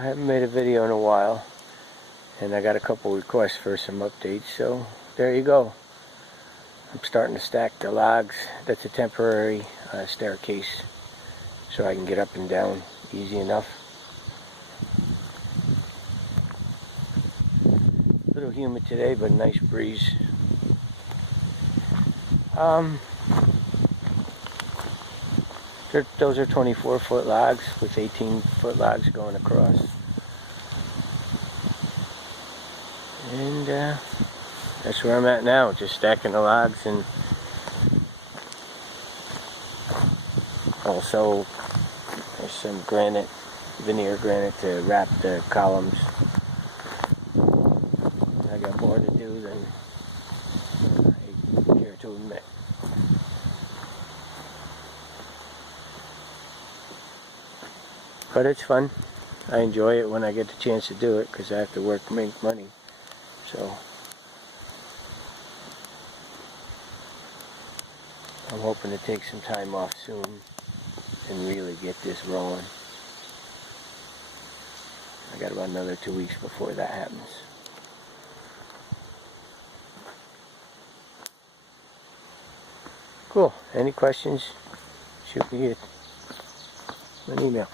I haven't made a video in a while, and I got a couple requests for some updates, so there you go. I'm starting to stack the logs. That's a temporary staircase, so I can get up and down easy enough. A little humid today, but a nice breeze. Those are 24-foot logs with 18-foot logs going across. And that's where I'm at now, just stacking the logs, and also there's some granite, veneer granite to wrap the columns. I got more to do than I care to admit. But it's fun. I enjoy it when I get the chance to do it, because I have to work to make money. So I'm hoping to take some time off soon and really get this rolling. I got about another 2 weeks before that happens. Cool. Any questions? Shoot me an email.